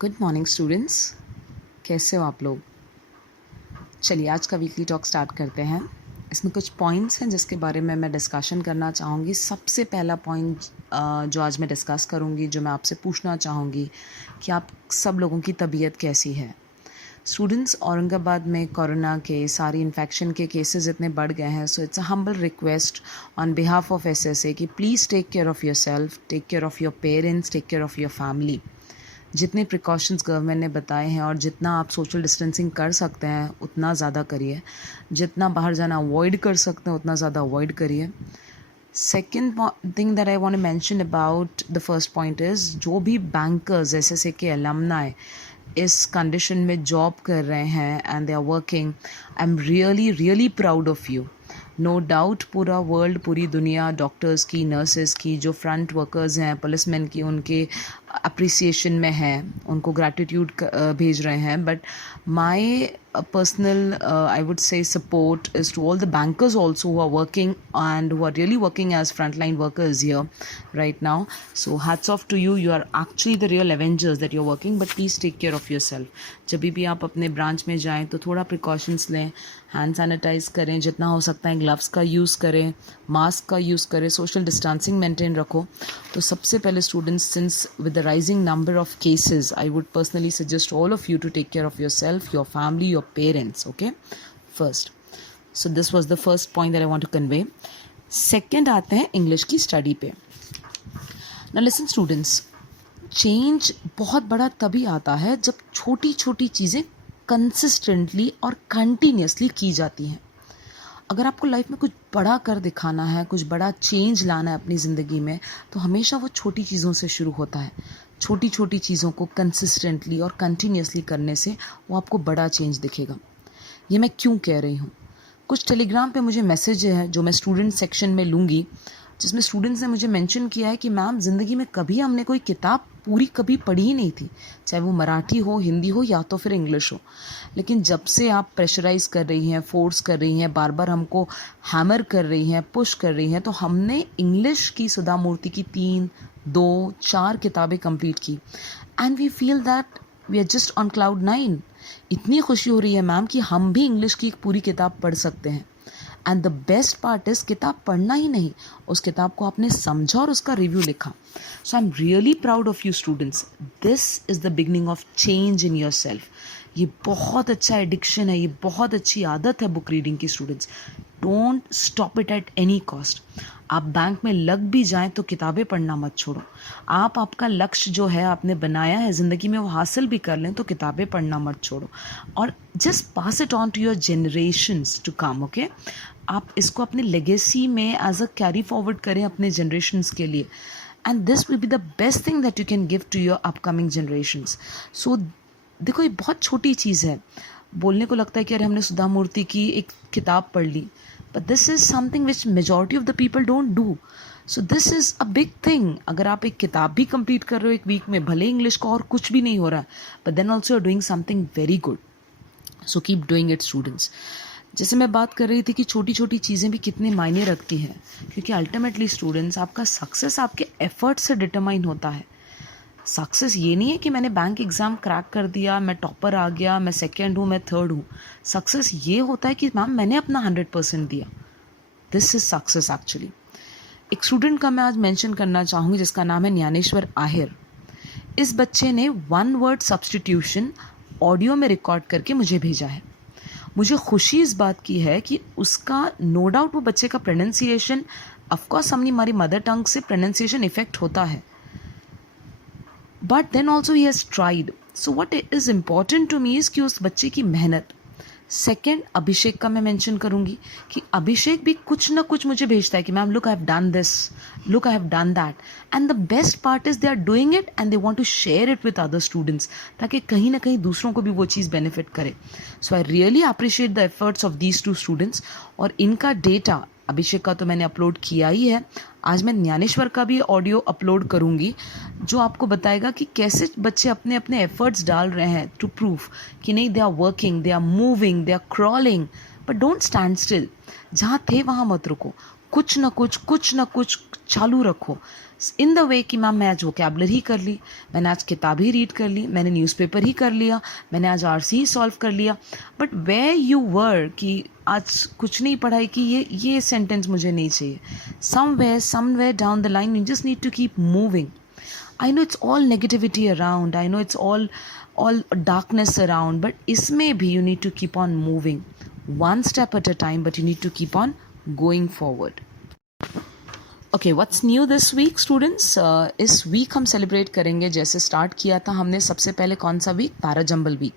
Good morning students, कैसे हो आप लोग। चलिए आज का वीकली टॉक स्टार्ट करते हैं। इसमें कुछ पॉइंट्स हैं जिसके बारे में मैं डिस्कशन करना चाहूँगी। सबसे पहला पॉइंट जो आज मैं डिस्कस करूँगी, जो मैं आपसे पूछना चाहूँगी कि आप सब लोगों की तबीयत कैसी है। स्टूडेंट्स, औरंगाबाद में कोरोना के सारी इन्फेक्शन के केसेस इतने बढ़ गए हैं, so it's a humble request on behalf of SSA कि please take care of yourself, take care of your parents, take care of your family. जितने प्रिकॉशंस गवर्नमेंट ने बताए हैं और जितना आप सोशल डिस्टेंसिंग कर सकते हैं उतना ज़्यादा करिए। जितना बाहर जाना अवॉइड कर सकते हैं उतना ज़्यादा अवॉइड करिए। Second thing that I want to mention about the first point is, जो भी बैंकर्स एसएसए के अलमनाई इस कंडीशन में जॉब कर रहे हैं and they are working, I am really really proud of you. No doubt पूरा वर्ल्ड, पूरी दुनिया डॉक्टर्स की, नर्सेस की, जो फ्रंट वर्कर्स हैं, पुलिसमैन की, उनके अप्रिसिएशन में है, उनको ग्रैटिट्यूड भेज रहे हैं। But my personal I would say support is to all the bankers also who are working and who are really working as frontline workers here right now. So hats off to you. You are actually the real avengers that you're working, but please take care of yourself. जब भी आप अपने branch में जाएं तो थोड़ा precautions लें, hand sanitise करें, जितना हो सकता है ग्लव्स का यूज़ करें, मास्क का यूज़ करें, सोशल डिस्टेंसिंग मेंटेन रखो। तो सबसे पहले students, since with the rising number of cases, I would personally suggest all of you to take care of yourself, your family, your parents, okay, first. So this was the first point that I want to convey. Second आते हैं English की study पे। Now listen students, change बहुत बड़ा तभी आता है जब छोटी छोटी चीज़ें कंसिस्टेंटली और कंटिन्यूसली की जाती हैं। अगर आपको लाइफ में कुछ बड़ा कर दिखाना है, कुछ बड़ा चेंज लाना है अपनी ज़िंदगी में, तो हमेशा वो छोटी चीज़ों से शुरू होता है। छोटी छोटी चीज़ों को कंसिस्टेंटली और कंटिन्यूसली करने से वो आपको बड़ा चेंज दिखेगा। ये मैं क्यों कह रही हूँ? कुछ टेलीग्राम पे मुझे मैसेज है जो मैं स्टूडेंट सेक्शन में लूँगी, जिसमें स्टूडेंट्स ने मुझे मेंशन किया है कि मैम, ज़िंदगी में कभी हमने कोई किताब पूरी कभी पढ़ी ही नहीं थी, चाहे वो मराठी हो, हिंदी हो या तो फिर इंग्लिश हो। लेकिन जब से आप प्रेशराइज़ कर रही हैं, फोर्स कर रही हैं, बार बार हमको हैमर कर रही हैं, पुश कर रही हैं, तो हमने इंग्लिश की सुधा मूर्ति की 3, 2, 4 किताबें कंप्लीट की and we feel that we are just on cloud 9। इतनी खुशी हो रही है मैम कि हम भी इंग्लिश की एक पूरी किताब पढ़ सकते हैं। And the best part is, किताब पढ़ना ही नहीं, उस किताब को आपने समझा और उसका रिव्यू लिखा। So I am really proud of you students. This is the beginning of change in yourself. ये बहुत अच्छा एडिक्शन है, ये बहुत अच्छी आदत है बुक रीडिंग की। Students, don't stop it at any cost. आप बैंक में लग भी जाएं तो किताबें पढ़ना मत छोड़ो। आप आपका लक्ष्य जो है आपने बनाया है ज़िंदगी में, वो हासिल भी कर लें तो किताबें पढ़ना मत छोड़ो। और just pass it on to your generations to come, okay. आप इसको अपने लेगेसी में एज अ कैरी फॉरवर्ड करें अपने जनरेशन्स के लिए, and this will be the best thing that you can give to your upcoming generations. So देखो, ये बहुत छोटी चीज़ है। बोलने को लगता है कि अरे हमने सुधा मूर्ति की एक किताब पढ़ ली, but this is something which majority of the people don't do. So this is a big thing. अगर आप एक किताब भी कंप्लीट कर रहे हो एक वीक में, भले इंग्लिश का और कुछ भी नहीं हो रहा है, but then also you are doing something very good. So keep doing it students. जैसे मैं बात कर रही थी कि छोटी छोटी चीज़ें भी कितने मायने रखती हैं, क्योंकि अल्टीमेटली स्टूडेंट्स, आपका सक्सेस आपके एफर्ट से डिटरमाइन होता है। सक्सेस ये नहीं है कि मैंने बैंक एग्ज़ाम क्रैक कर दिया, मैं टॉपर आ गया, मैं सेकंड हूँ, मैं थर्ड हूँ। सक्सेस ये होता है कि मैम मैंने अपना 100% दिया। This is success actually. एक स्टूडेंट का मैं आज मेंशन करना चाहूँगी जिसका नाम है ज्ञानेश्वर आहिर। इस बच्चे ने 1 वर्ड सब्सटीट्यूशन ऑडियो में रिकॉर्ड करके मुझे भेजा है। मुझे खुशी इस बात की है कि उसका, नो डाउट वो बच्चे का प्रोनाउंसिएशन, ऑफकोर्स हमारी मदर टंग से प्रोनाउंसिएशन इफेक्ट होता है, but then also he has tried. So what is important to me is कि उस बच्चे की मेहनत। सेकेंड, अभिषेक का मैं मेंशन करूँगी कि अभिषेक भी कुछ ना कुछ मुझे भेजता है कि ma'am look I have done this, look I have done that, and the best part is they are doing it and they want to share it with other students, ताकि कहीं ना कहीं दूसरों को भी वो चीज़ बेनिफिट करे। So I really appreciate the efforts of these 2 students. और इनका डेटा, अभिषेक का तो मैंने अपलोड किया ही है, आज मैं ज्ञानेश्वर का भी ऑडियो अपलोड करूंगी जो आपको बताएगा कि कैसे बच्चे अपने अपने एफर्ट्स डाल रहे हैं टू प्रूव कि नहीं, they are working, they are moving, they are crawling, but don't stand still. जहाँ थे वहाँ मत रुको, कुछ ना कुछ चालू रखो इन द वे कि मैम मैं आज वोकैबुलरी कर ली, मैंने आज किताब ही रीड कर ली, मैंने न्यूज़पेपर ही कर लिया, मैंने आज आरसी ही सॉल्व कर लिया, बट वे यू वर कि आज कुछ नहीं पढ़ाई की, ये सेंटेंस मुझे नहीं चाहिए. Somewhere down the line you just need to keep moving. I know it's all negativity around, I know it's all darkness around, but इसमें भी you need to keep on moving one step at a time, but you need to keep on going forward. Okay, what's new this week students? इस week हम celebrate करेंगे, जैसे start किया था हमने सबसे पहले कौन सा week? Parajumble week.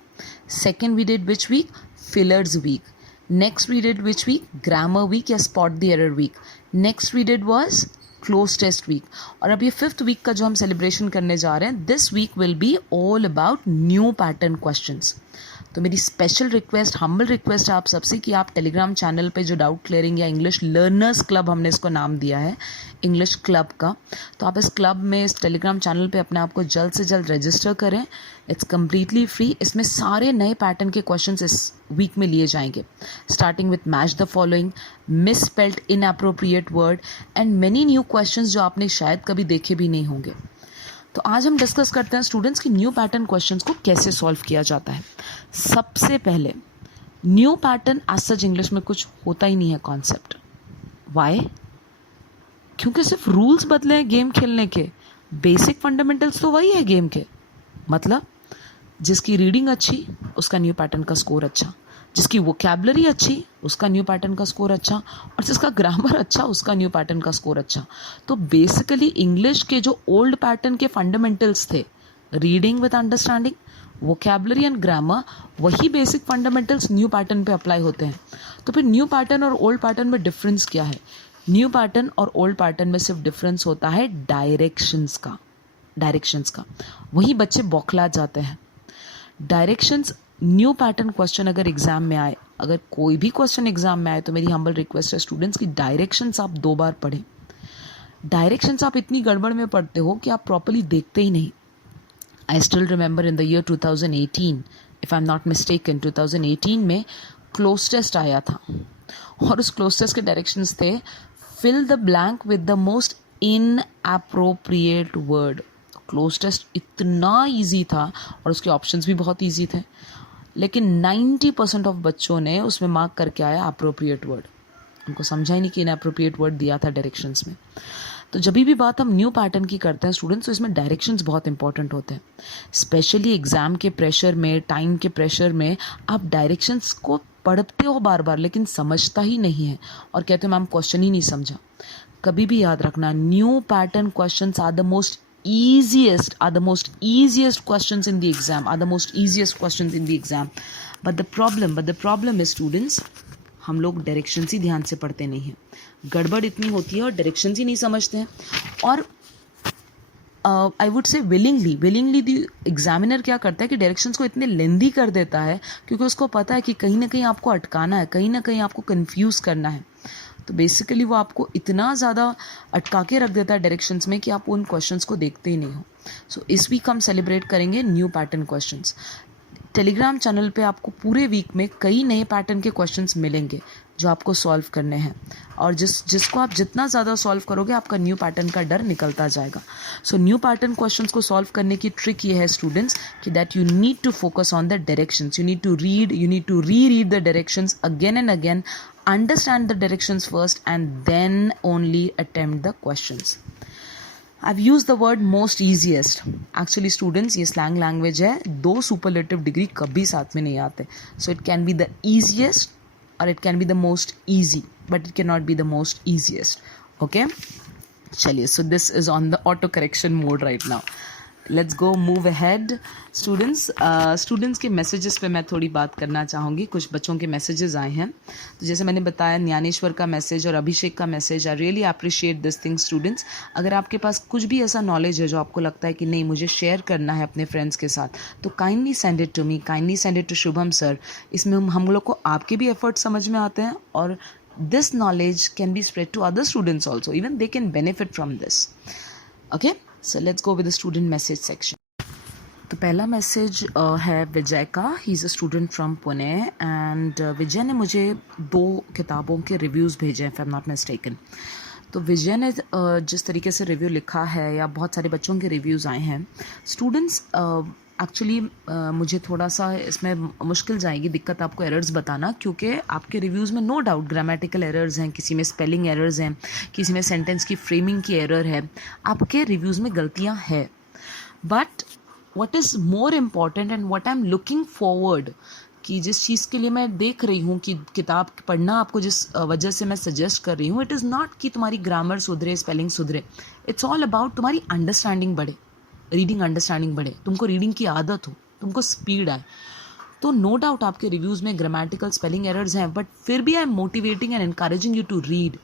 Second we did which week? Fillers week. Next we did which week? Grammar week या spot the error week. Next we did was cloze test week. और अब ये 5th वीक का जो हम सेलिब्रेशन करने जा रहे हैं, this week will be all about new pattern questions. तो मेरी स्पेशल रिक्वेस्ट, हम्बल रिक्वेस्ट है आप सबसे कि आप टेलीग्राम चैनल पे जो डाउट क्लियरिंग या इंग्लिश लर्नर्स क्लब, हमने इसको नाम दिया है इंग्लिश क्लब का, तो आप इस क्लब में, इस टेलीग्राम चैनल पे अपने आप को जल्द से जल्द रजिस्टर करें. It's completely free. इसमें सारे नए पैटर्न के क्वेश्चंस इस वीक में लिए जाएंगे, starting with match the following, miss spelled inappropriate word and many new questions जो आपने शायद कभी देखे भी नहीं होंगे. तो आज हम डिस्कस करते हैं स्टूडेंट्स की न्यू पैटर्न क्वेश्चंस को कैसे सॉल्व किया जाता है. सबसे पहले new pattern as such English में कुछ होता ही नहीं है कॉन्सेप्ट. वाई? क्योंकि सिर्फ रूल्स बदले हैं गेम खेलने के, बेसिक फंडामेंटल्स तो वही है गेम के. मतलब जिसकी रीडिंग अच्छी उसका न्यू पैटर्न का स्कोर अच्छा, जिसकी वोकैबुलरी अच्छी उसका न्यू पैटर्न का स्कोर अच्छा, और जिसका ग्रामर अच्छा उसका न्यू पैटर्न का स्कोर अच्छा. तो बेसिकली इंग्लिश के जो ओल्ड पैटर्न के फंडामेंटल्स थे, reading with understanding, vocabulary and grammar, वही बेसिक फंडामेंटल्स न्यू पैटर्न पे अप्लाई होते हैं. तो फिर न्यू पैटर्न और ओल्ड पैटर्न में डिफरेंस क्या है? न्यू पैटर्न और ओल्ड पैटर्न में सिर्फ डिफरेंस होता है डायरेक्शंस का. वही बच्चे बौखला जाते हैं. डायरेक्शंस, न्यू पैटर्न क्वेश्चन अगर एग्जाम में आए, अगर कोई भी क्वेश्चन एग्जाम में आए, तो मेरी हम्बल रिक्वेस्ट है स्टूडेंट्स की डायरेक्शंस आप 2 बार पढ़ें. डायरेक्शंस आप इतनी गड़बड़ में पढ़ते हो कि आप प्रॉपर्ली देखते ही नहीं. I still remember in the year 2018, if I am not mistaken, 2018 में क्लोज टेस्ट आया था और उस क्लोज टेस्ट के डायरेक्शंस थे fill the blank with the most inappropriate word. Cloze test इतना ईजी था और उसके ऑप्शंस भी बहुत ईजी थे, लेकिन 90% ऑफ बच्चों ने उसमें मार्क करके आया अप्रोप्रिएट वर्ड. उनको समझा ही नहीं कि इनएप्रोप्रिएट वर्ड दिया था डायरेक्शंस में. तो जब भी बात हम न्यू पैटर्न की करते हैं स्टूडेंट्स, तो इसमें डायरेक्शंस बहुत इंपॉर्टेंट होते हैं. स्पेशली एग्जाम के प्रेशर में, टाइम के प्रेशर में आप डायरेक्शंस को पढ़ते हो बार बार लेकिन समझता ही नहीं है और कहते हो मैम क्वेश्चन ही नहीं समझा. कभी भी याद रखना, new pattern questions are the most easiest questions in the exam, but the problem is students, हम लोग डायरेक्शंस ही ध्यान से पढ़ते नहीं हैं. गड़बड़ इतनी होती है और डायरेक्शंस ही नहीं समझते हैं. और I would say willingly the examiner क्या करता है कि डायरेक्शंस को इतने लेंदी कर देता है क्योंकि उसको पता है कि कहीं ना कहीं आपको अटकाना है, कहीं ना कहीं आपको कंफ्यूज करना है. तो बेसिकली वो आपको इतना ज़्यादा अटका के रख देता है डायरेक्शंस में कि आप उन क्वेश्चंस को देखते ही नहीं हो. सो इस वीक हम सेलिब्रेट करेंगे new pattern questions. Telegram channel पे आपको पूरे वीक में कई नए पैटर्न के क्वेश्चंस मिलेंगे जो आपको सॉल्व करने हैं, और जिसको आप जितना ज़्यादा सॉल्व करोगे आपका न्यू पैटर्न का डर निकलता जाएगा. सो न्यू पैटर्न क्वेश्चंस को सॉल्व करने की ट्रिक ये है स्टूडेंट्स कि that you need to focus on the directions. You need to read the directions again and again, understand the directions first and then only attempt the questions. I've used the word most easiest. Actually students, ये slang language है, 2 superlative degree कभी साथ में नहीं आते. So it can be the easiest or it can be the most easy, but it cannot be the most easiest. Okay? चलिए, so this is on the auto correction mode right now. Let's go move ahead students के messages पे मैं थोड़ी बात करना चाहूँगी. कुछ बच्चों के मैसेजेस आए हैं. तो जैसे मैंने बताया, ज्ञानेश्वर का मैसेज और अभिषेक का message, I really appreciate this thing students. अगर आपके पास कुछ भी ऐसा नॉलेज है जो आपको लगता है कि नहीं मुझे शेयर करना है अपने फ्रेंड्स के साथ, तो kindly send it to me, kindly send it to Shubham sir. इसमें हम लोग को आपके भी एफर्ट समझ में आते हैं और this knowledge can be spread to other students also, even they can benefit from this. Okay, so let's go with the student message section. तो पहला मैसेज है विजय का। He is a student from Pune and Vijay ने मुझे 2 किताबों के reviews भेजे हैं, if I am not mistaken. तो विजय ने जिस तरीके से रिव्यू लिखा है या बहुत सारे बच्चों के रिव्यूज़ आए हैं, स्टूडेंट्स एक्चुअली मुझे थोड़ा सा इसमें मुश्किल जाएगी, दिक्कत आपको एरर्स बताना, क्योंकि आपके रिव्यूज़ में नो डाउट ग्रामेटिकल एरर्स हैं, किसी में स्पेलिंग एरर्स हैं, किसी में सेंटेंस की फ्रेमिंग की एरर है, आपके रिव्यूज़ में गलतियाँ हैं। But what is more important and what I'm looking forward, कि जिस चीज़ के लिए मैं देख रही हूँ कि किताब पढ़ना आपको जिस वजह से मैं सजेस्ट कर रही हूँ, इट इज़ नॉट कि तुम्हारी ग्रामर सुधरे, स्पेलिंग सुधरे, इट्स ऑल अबाउट तुम्हारी अंडरस्टैंडिंग बढ़े, रीडिंग अंडरस्टैंडिंग बढ़े, तुमको रीडिंग की आदत हो, तुमको स्पीड आए। तो नो डाउट आपके रिव्यूज़ में ग्रामेटिकल स्पेलिंग एरर्स हैं, बट फिर भी I am motivating and encouraging you to read,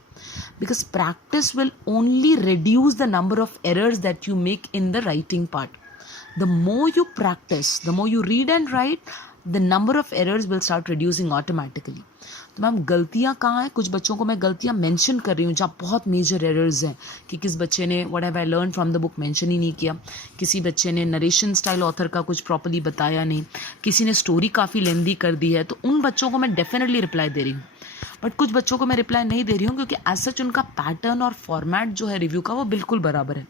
because practice will only reduce the number of errors that you make in the writing part. The more you practice, the more you read and write, the number of errors will start reducing automatically. तो ma'am गलतियाँ कहाँ हैं? कुछ बच्चों को मैं गलतियाँ mention कर रही हूँ जहाँ बहुत मेजर एरर्स हैं, कि किस बच्चे ने what have I learn from the book mention ही नहीं किया, किसी बच्चे ने नरेशन स्टाइल ऑथर का कुछ प्रॉपर्ली बताया नहीं, किसी ने स्टोरी काफ़ी लेंदी कर दी है, तो उन बच्चों को मैं डेफिनेटली रिप्लाई दे रही हूँ। बट कुछ बच्चों को मैं रिप्लाई नहीं दे रही हूँ क्योंकि एज सच उनका पैटर्न और फॉर्मेट जो है रिव्यू का वो बिल्कुल बराबर है।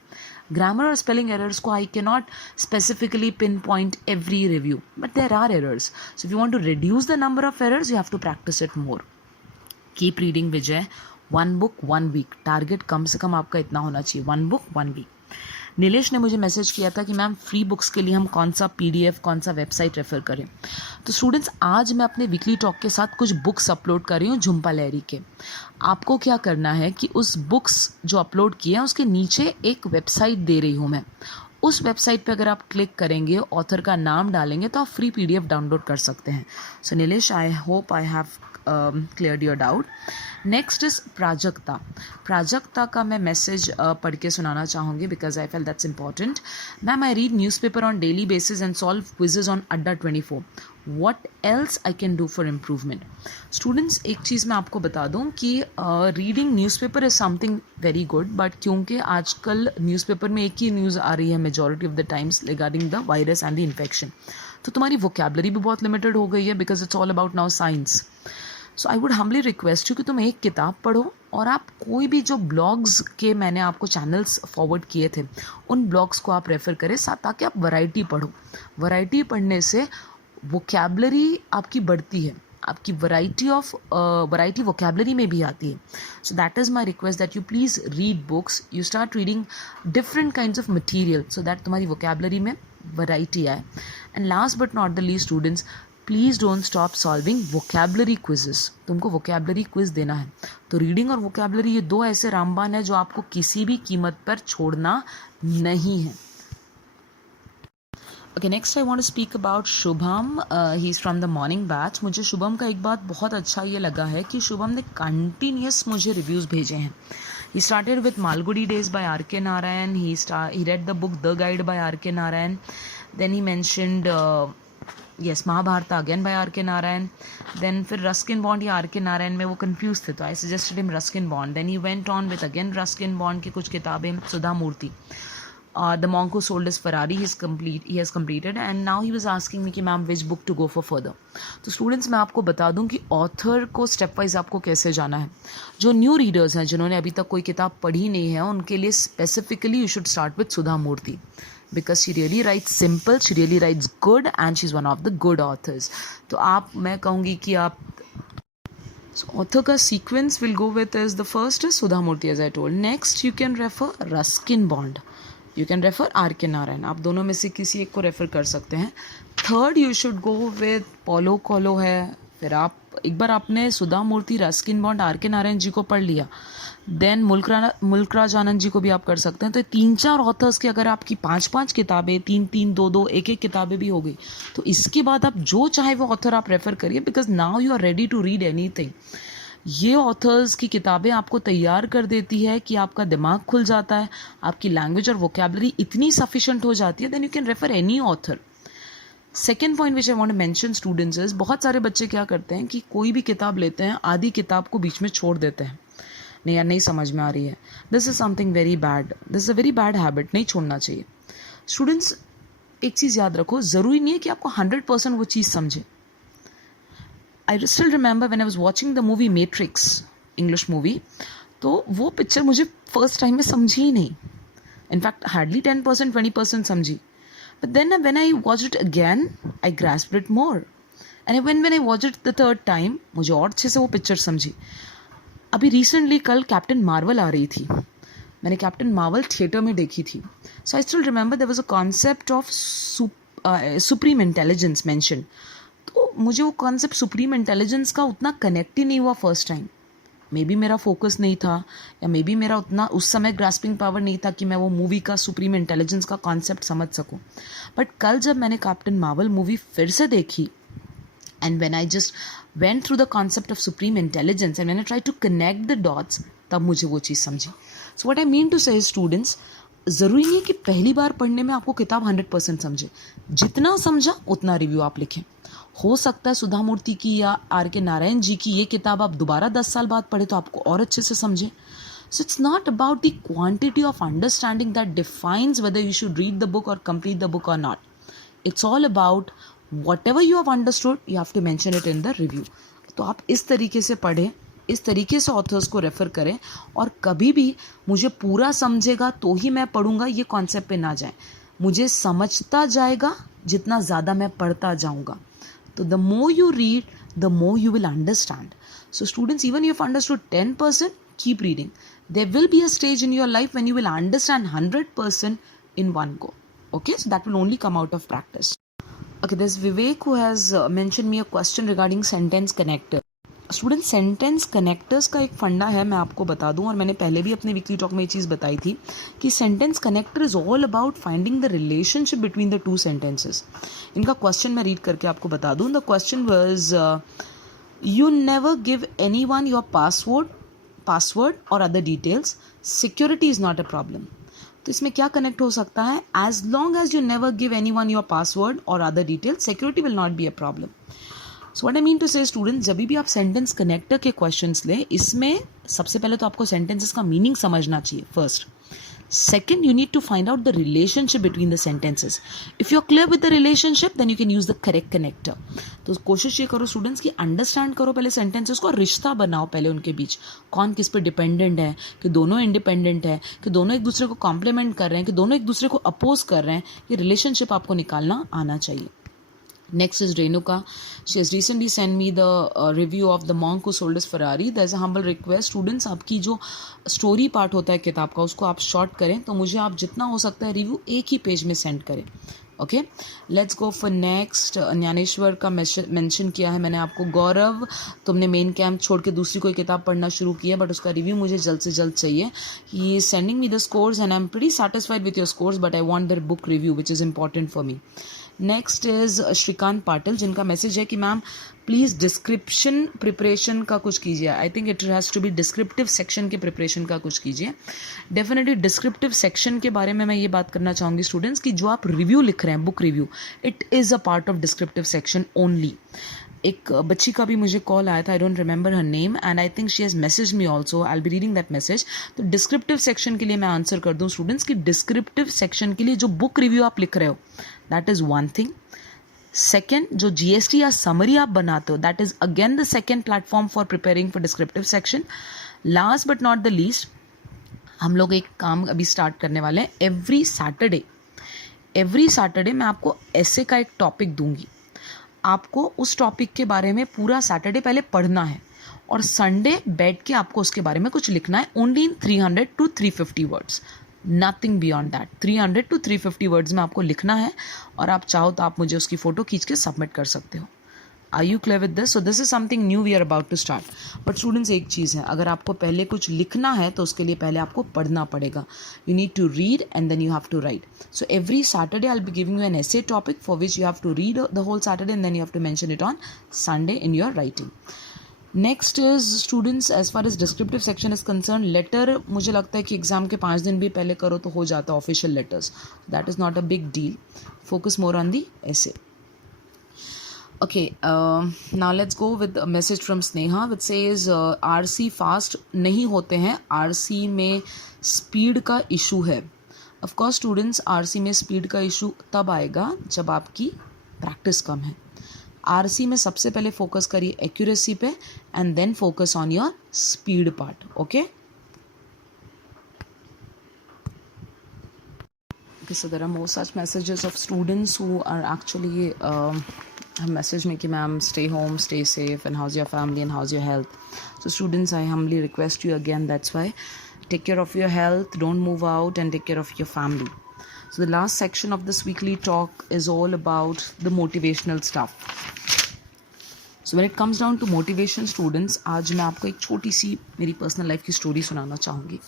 ग्रामर और स्पेलिंग एरर्स को I can not specifically pinpoint every review, but there are errors. So if you want to reduce the number of errors you have to practice it more. Keep reading Vijay, 1 book 1 week, target कम से कम आपका इतना होना चाहिए, 1 book 1 week। Nilesh ने मुझे message किया था कि मैम फ्री बुक्स के लिए हम कौन सा PDF, कौन सा वेबसाइट रेफ़र करें। तो स्टूडेंट्स, आज मैं अपने वीकली टॉक के साथ कुछ बुक्स अपलोड कर रही हूँ झुम्पा लहरी के। आपको क्या करना है कि उस बुक्स जो अपलोड किए हैं उसके नीचे एक वेबसाइट दे रही हूँ मैं, उस वेबसाइट पे अगर आप क्लिक करेंगे, ऑथर का नाम डालेंगे, तो आप फ्री PDF डाउनलोड कर सकते हैं। So Nilesh, I hope I have cleared your doubt. Next is Prajakta. Prajakta का मैं मैसेज पढ़ के सुनाना चाहूँगी because I feel that's important. Ma'am, I read newspaper on daily basis and solve quizzes on Adda 24। What else I can do for improvement? Students, एक चीज़ मैं आपको बता दूं कि reading newspaper is something very good, but क्योंकि आजकल newspaper में एक ही न्यूज़ आ रही है majority of the times regarding the virus and the infection, तो तुम्हारी वोकेबलरी भी बहुत लिमिटेड हो गई है because it's all about now science. So I would humbly request you कि तुम एक किताब पढ़ो और आप कोई भी जो ब्लॉग्स के मैंने आपको चैनल्स फॉरवर्ड किए थे उन ब्लॉग्स को आप रेफ़र करें साथ, ताकि आप वैरायटी पढ़ो। वैरायटी पढ़ने से वोकेबलरी आपकी बढ़ती है, आपकी वैरायटी वोकेबलरी में भी आती है। So that is my request that you please read books, you start reading different kinds of material so that तुम्हारी वोकेबलरी में वैरायटी आए। And last but not the least students, please don't stop solving vocabulary quizzes. तुमको vocabulary quiz देना है, तो reading और vocabulary ये 2 ऐसे रामबाण है जो आपको किसी भी कीमत पर छोड़ना नहीं है। Okay, next I want to speak about Shubham. He is from the morning batch. मुझे शुभम का एक बात बहुत अच्छा ये लगा है कि शुभम ने कंटिन्यूस मुझे रिव्यूज़ भेजे हैं। He started with Malgudi days by R.K. Narayan, he read the book The Guide by R.K. Narayan, then he mentioned yes Mahabharat again by R.K. Narayan, then फिर रस्किन बॉन्ड या R.K. नारायण में वो कंफ्यूज थे तो I suggested him Ruskin Bond, then he went on with again Ruskin Bond की कुछ किताबें, Sudha Murthy, The Monk Who Sold His Ferrari he has completed, and now he was asking me कि ma'am which book to go for further। तो students, मैं आपको बता दूं कि ऑथर को स्टेप वाइज आपको कैसे जाना है। जो न्यू रीडर्स हैं, जिन्होंने अभी तक कोई किताब पढ़ी नहीं है, उनके लिए specifically you should start with Sudha Murthy because she really writes simple, she really writes good, and she's one of the good authors। तो मैं कहूँगी कि आप author का sequence will go with is the first is Sudha Murthy as I told, next you can refer Ruskin Bond, you can refer R.K. Narayan, आप दोनों में से किसी एक को रेफ़र कर सकते हैं। Third you should go with Paulo कोलो है, फिर आप एक बार आपने सुधा मूर्ति, Ruskin bond, R.K. Narayan ji को पढ़ लिया, देन मुल्कराज आनंद जी को भी आप कर सकते हैं। तो 3-4 ऑथर्स की अगर आपकी 5-5 किताबें, 3-3, 2-2, 1-1 किताबें भी हो गई, तो इसके बाद आप जो चाहे वो ऑथर आप रेफ़र करिए, because now you are ready to read anything. ये ऑथर्स की किताबें आपको तैयार कर देती है कि आपका दिमाग खुल जाता है, आपकी लैंग्वेज और वोकेबलरी इतनी सफिशेंट हो जाती है, then you can refer any author. Second point which I want to mention students is, बहुत सारे बच्चे क्या करते हैं कि कोई भी किताब लेते हैं, आधी किताब को बीच में छोड़ देते हैं, नहीं यार नहीं समझ में आ रही है। This is something very bad, this is a very bad habit, नहीं छोड़ना चाहिए। स्टूडेंट्स, एक चीज़ याद रखो, ज़रूरी नहीं है कि आपको 100% वो चीज़ समझे. आई still remember when I was watching the movie matrix, English movie, तो वो पिक्चर मुझे फर्स्ट टाइम में समझी ही नहीं. इनफैक्ट हार्डली 10% 20% समझी. But then when I watch it again I grasped it more. And when I watch it the third time मुझे और अच्छे से वो पिक्चर समझी. अभी रिसेंटली कल कैप्टन मार्वल आ रही थी. मैंने कैप्टन मार्वल थिएटर में देखी थी. So I still remember there was a concept of supreme intelligence mention. तो मुझे वो कॉन्सेप्ट सुप्रीम इंटेलिजेंस का उतना कनेक्ट ही नहीं हुआ फर्स्ट टाइम. मे बी मेरा फोकस नहीं था, या मे बी मेरा उतना उस समय ग्रास्पिंग पावर नहीं था कि मैं वो मूवी का सुप्रीम इंटेलिजेंस का कॉन्सेप्ट समझ सकूं. बट कल जब मैंने कैप्टन मार्वल मूवी फिर से देखी, and when I just went through the concept of supreme intelligence and when I tried to connect the dots, तब मुझे वो चीज़ समझी. So what I mean to say is students, ज़रूरी नहीं है कि पहली बार पढ़ने में आपको किताब 100% समझे. जितना समझा उतना रिव्यू आप लिखें. हो सकता है सुधा मूर्ति की या आर के नारायण जी की ये किताब आप दोबारा 10 साल बाद पढ़े तो आपको और अच्छे से समझे. So it's not about the quantity of understanding that defines whether you should read the book or complete the book or not. It's all about whatever you have understood, you have to mention it in the review. तो आप इस तरीके से पढ़ें, इस तरीके से authors को रेफ़र करें, और कभी भी मुझे पूरा समझेगा तो ही मैं पढ़ूंगा ये कॉन्सेप्ट पे ना जाए. मुझे समझता जाएगा जितना ज़्यादा मैं पढ़ता जाऊंगा. तो the more you read, the more you will understand. So students, even if you have understood 10%, keep reading. There will be a stage in your life when you will understand 100% in one go. Okay, so that will only come out of practice. Okay, there's Vivek who has mentioned me a question regarding sentence connector. Student, sentence connectors का एक फंडा है, मैं आपको बता दूं, और मैंने पहले भी अपने वीकली टॉक में ये चीज़ बताई थी कि sentence connector is all about finding the relationship between the two sentences. इनका क्वेश्चन मैं रीड करके आपको बता दूं. The question was, you never give anyone your password और other details. Security is not a problem. तो इसमें क्या कनेक्ट हो सकता है? As long as you never give anyone your password और other details, security will not be a problem. So what I mean to से student, जब भी आप सेंटेंस कनेक्टर के क्वेश्चंस लें, इसमें सबसे पहले तो आपको सेंटेंसेस का मीनिंग समझना चाहिए first. Second, you need to find out the relationship between the sentences. If you're clear with the relationship, then you can use the correct connector. तो कोशिश ये करो स्टूडेंट्स कि अंडरस्टैंड करो पहले सेंटेंसेस को, रिश्ता बनाओ पहले उनके बीच. कौन किस पे डिपेंडेंट है, कि दोनों इंडिपेंडेंट है, कि दोनों एक दूसरे को कॉम्प्लीमेंट कर रहे हैं, कि दोनों एक दूसरे को अपोज कर रहे हैं. ये रिलेशनशिप आपको निकालना आना चाहिए. Next is Renuka. She has recently sent me the review of The Monk Who Sold His Ferrari. There's a humble request. Students, आपकी जो स्टोरी पार्ट होता है किताब का, उसको आप शॉर्ट करें. तो मुझे आप जितना हो सकता है रिव्यू एक ही पेज में सेंड करें. Okay, let's go for next. Dnyaneshwar का मेंशन किया है मैंने आपको. गौरव, तुमने मेन कैंप छोड़ के दूसरी कोई किताब पढ़ना शुरू की है, बट उसका रिव्यू मुझे जल्द से जल्द चाहिए. He is sending me the scores and I am pretty satisfied with your scores, but I want their book review which is important for me. Next is Shrikant Patil, जिनका मैसेज है कि मैम प्लीज़ डिस्क्रिप्शन प्रिपरेशन का कुछ कीजिए. I think it has to be descriptive section के preparation का कुछ कीजिए. डेफिनेटली डिस्क्रिप्टिव सेक्शन के बारे में मैं ये बात करना चाहूँगी स्टूडेंट्स कि जो आप रिव्यू लिख रहे हैं, book review, it is a part of descriptive section only. एक बच्ची का भी मुझे कॉल आया था, I don't remember her name, and I think she has message me also. I will be reading that message. तो डिस्क्रिप्टिव सेक्शन के लिए मैं आंसर कर दूं स्टूडेंट्स कि डिस्क्रिप्टिव सेक्शन के लिए जो बुक रिव्यू आप लिख रहे हो, that is one thing. Second, जो GST या समरी आप बनाते हो, that is again the second platform for preparing for descriptive section. Last but not the least, हम लोग एक काम अभी स्टार्ट करने वाले हैं. एवरी सैटरडे मैं आपको ऐसे का एक टॉपिक दूंगी. आपको उस टॉपिक के बारे में पूरा सैटरडे पहले पढ़ना है, और संडे बैठ के आपको उसके बारे में कुछ लिखना है. Only in 300 to 350 words, nothing beyond that. 300 to 350 words में आपको लिखना है, और आप चाहो तो आप मुझे उसकी फ़ोटो खींच के सबमिट कर सकते हो. Are you clear with this? So this is something new we are about to start. But students, एक चीज़ है, अगर आपको पहले कुछ लिखना है तो उसके लिए पहले आपको पढ़ना पड़ेगा. You need to read and then you have to write. So every Saturday I will be giving you an essay topic for which you have to read the whole Saturday and then you have to mention it on Sunday in your writing. Next is students, as far as descriptive section is concern, later मुझे लगता है कि exam के 5 दिन भी पहले करो तो हो जाता है official letters. That is not a big deal. Focus more on the essay. Okay, now let's go with a message from Sneha which says RC fast नहीं होते हैं, RC में स्पीड का इशू है. ऑफ कोर्स स्टूडेंट्स, आरसी में speed का issue तब आएगा जब आपकी प्रैक्टिस कम है. आरसी में सबसे पहले फोकस करिए एक्यूरेसी पे and then focus on your speed part. Okay. Okay, so there are more such messages of students who are actually have messaged me कि ma'am stay home, stay safe, and how's your family and how's your health. So students, I humbly request you again, that's why take care of your health, don't move out, and take care of your family. So the last section of this weekly talk is all about the motivational stuff. So when it comes down to motivation, students, आज मैं आपको एक छोटी सी मेरी personal life की story सुनाना चाहूँगी.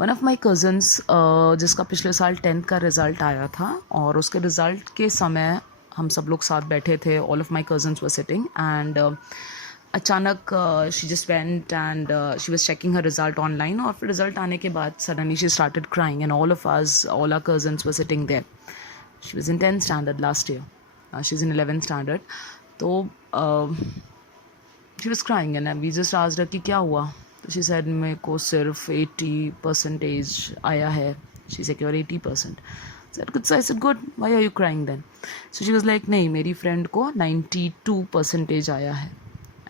One of my cousins जिसका पिछले साल 10th का रिज़ल्ट आया था, और उसके रिज़ल्ट के समय हम सब लोग साथ बैठे थे. All of my cousins were sitting and अचानक she just went and she was checking her result online, और फिर रिज़ल्ट आने के बाद suddenly she started crying and all our cousins were sitting there. She was in 10th standard last year, she is in 11th standard. तो she was crying and we just asked her कि क्या हुआ. तो she said मेरे को सिर्फ 80% आया है. She secure 80%. Said good. I said good, why are you crying then. So she was like नहीं, मेरी फ्रेंड को 92% आया है.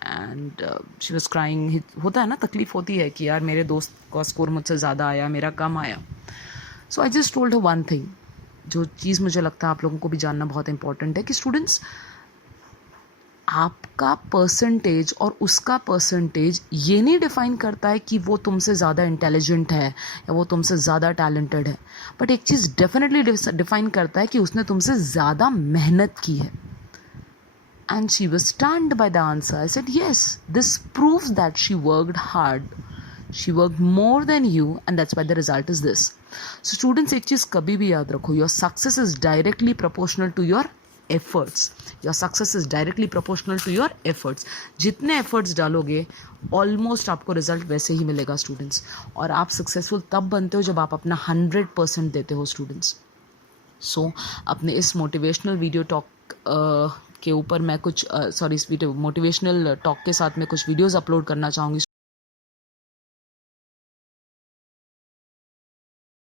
And she was crying. होता है ना, तकलीफ होती है कि यार मेरे दोस्त का स्कोर मुझसे ज़्यादा आया, मेरा कम आया. So I just told her one thing, जो चीज़ मुझे लगता है आप लोगों को भी जानना बहुत इंपॉर्टेंट है, कि स्टूडेंट्स, आपका परसेंटेज और उसका परसेंटेज ये नहीं डिफ़ाइन करता है कि वो तुमसे ज़्यादा इंटेलिजेंट है या वो तुमसे ज़्यादा टैलेंटेड है. बट एक चीज़ डेफिनेटली डिफ़ाइन करता है कि उसने तुमसे ज़्यादा मेहनत की है. And she was stunned by the answer. I said yes, this proves that she worked hard. She worked more than you and that's why the result is this. So students, एक चीज़ कभी भी याद रखो, your success is directly proportional to your efforts. Your success is directly proportional to your efforts. जितने efforts डालोगे almost आपको result वैसे ही मिलेगा स्टूडेंट्स. और आप सक्सेसफुल तब बनते हो जब आप अपना 100% देते हो स्टूडेंट्स. सो अपने इस मोटिवेशनल वीडियो टॉक के ऊपर मैं कुछ इस वीडियो मोटिवेशनल टॉक के साथ मैं कुछ वीडियोस अपलोड करना चाहूँगी